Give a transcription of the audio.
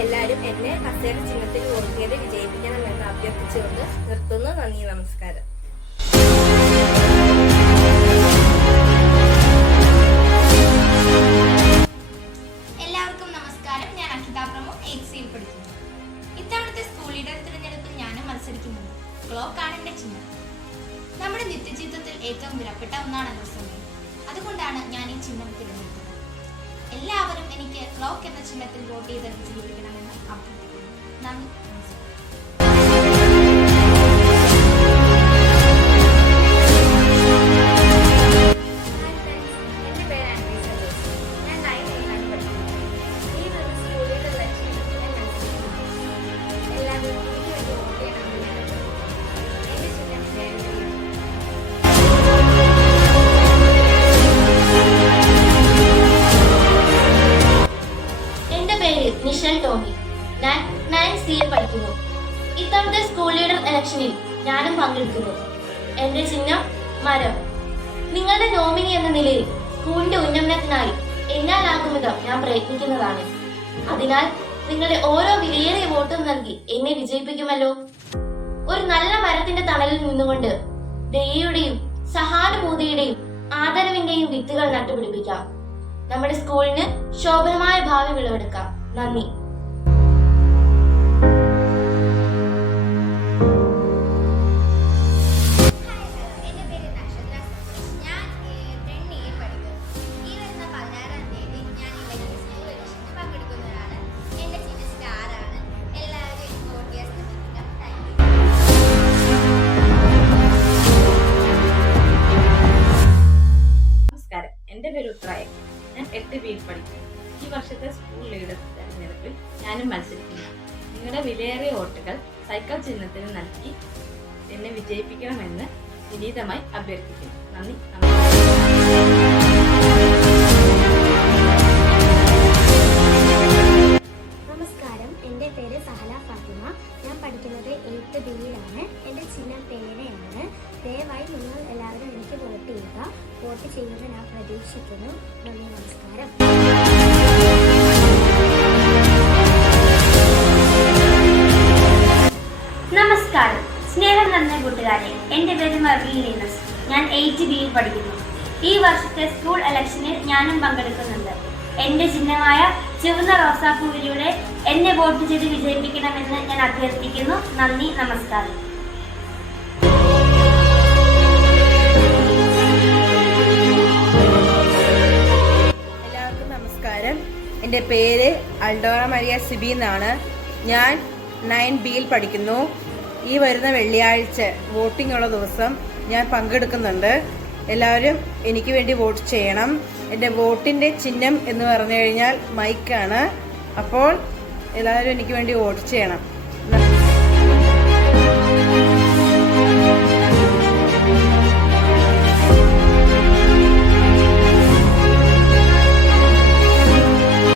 എല്ലാവരും എന്നെ കസേര ചിഹ്നത്തിൽ വോട്ട് ചെയ്ത് വിജയിപ്പിക്കണമെന്ന് അഭ്യർത്ഥിച്ചുകൊണ്ട് നിർത്തുന്നു. നന്ദി, നമസ്കാരം. എല്ലാവർക്കും നമസ്കാരം. ഞാൻ അഖിത പ്രമോ, 8th സിയിൽ പഠിക്കുന്നു. ഇത്തവണത്തെ സ്കൂൾ ലീഡർ തിരഞ്ഞെടുപ്പിൽ ഞാനും മത്സരിക്കുന്നുണ്ട്. ക്ലോക്ക് ആണ് എന്റെ ചിഹ്നം. നമ്മുടെ നിത്യജീവിതത്തിൽ ഏറ്റവും വിലപ്പെട്ട ഒന്നാണല്ലോ സമയം. അതുകൊണ്ടാണ് ഞാൻ ഈ ചിഹ്നം തിരഞ്ഞെടുത്തത്. എല്ലാവരും എനിക്ക് ക്ലോക്ക് എന്ന ചിഹ്നത്തിൽ വോട്ട് ചെയ്ത് വിജയിപ്പിക്കണമെന്ന് അഭ്യർത്ഥിക്കുന്നു. നന്ദി, നമസ്കാരം. മിഷൽ ടോമി. ഞാൻ 9th സിയിൽ പഠിക്കുന്നു. ഇത്തവണത്തെ സ്കൂൾ ലീഡർ ഇലക്ഷനിൽ ഞാനും പങ്കെടുക്കുന്നു. എന്റെ ചിഹ്നം മരം. നിങ്ങളുടെ നോമിനി എന്ന നിലയിൽ സ്കൂളിന്റെ ഉന്നമനത്തിനായി എന്നാലാകും വിധം ഞാൻ പ്രയത്നിക്കുന്നതാണ്. അതിനാൽ നിങ്ങളുടെ ഓരോ വിലയേറിയ വോട്ടും നൽകി എന്നെ വിജയിപ്പിക്കുമല്ലോ. ഒരു നല്ല മരത്തിന്റെ തണലിൽ നിന്നുകൊണ്ട് ദയയുടെയും സഹാനുഭൂതിയുടെയും ആദരവിന്റെയും വിത്തുകൾ നട്ടുപിടിപ്പിക്കാം. നമ്മുടെ സ്കൂളിന് ശോഭനമായ ഭാവി വിളവെടുക്കാം. നന്ദി. എൻ്റെ പേര് ഉത്രായ. ഞാൻ 8th ബിയിൽ പഠിക്കുന്നു. ഈ വർഷത്തെ സ്കൂൾ ലീഡർ തെരഞ്ഞെടുപ്പിൽ ഞാനും മത്സരിക്കുന്നു. നിങ്ങളുടെ വിലയേറിയ വോട്ടുകൾ സൈക്കിൾ ചിഹ്നത്തിന് നൽകി എന്നെ വിജയിപ്പിക്കണമെന്ന് വിനീതമായി അഭ്യർത്ഥിക്കുന്നു. നന്ദി, നമസ്കാരം. എൻ്റെ പേര് സഹല ഫാത്തിമ. ഞാൻ പഠിക്കുന്നത് 8th ബിയിലാണ്. എൻ്റെ ചിഹ്നം പേനയാണ്. ദയവായി നിങ്ങൾ എല്ലാവരും എനിക്ക് വോട്ട് ചെയ്യുക. വോട്ട് ചെയ്യുന്നത് ഞാൻ പ്രതീക്ഷിക്കുന്നു. നന്ദി, നമസ്കാരം. നമസ്കാരം. സ്നേഹം നിറഞ്ഞ കൂട്ടുകാരെ, എൻ്റെ പേര് മർവിൻ ലീനസ്. ഞാൻ 8th ബിയിൽ പഠിക്കുന്നു. ഈ വർഷത്തെ സ്കൂൾ ഇലക്ഷനിൽ ഞാനും പങ്കെടുക്കുന്നുണ്ട്. എൻ്റെ ചിഹ്നമായ ചുവന്ന റോസാപ്പൂവിലൂടെ എന്നെ വോട്ട് ചെയ്ത് വിജയിപ്പിക്കണമെന്ന് ഞാൻ അഭ്യർത്ഥിക്കുന്നു. നന്ദി, നമസ്കാരം. എല്ലാവർക്കും നമസ്കാരം. എൻ്റെ പേര് അൽഡോറ മരിയ സിബി എന്നാണ്. ഞാൻ 9th ബിയിൽ പഠിക്കുന്നു. ഈ വരുന്ന വെള്ളിയാഴ്ച വോട്ടിംഗ് ഉള്ള ദിവസം ഞാൻ പങ്കെടുക്കുന്നുണ്ട്. എല്ലാവരും എനിക്ക് വേണ്ടി വോട്ട് ചെയ്യണം. എൻ്റെ വോട്ടിൻ്റെ ചിഹ്നം എന്ന് പറഞ്ഞു കഴിഞ്ഞാൽ മൈക്കാണ്. അപ്പോൾ എല്ലാവരും എനിക്ക് വേണ്ടി വോട്ട് ചെയ്യണം.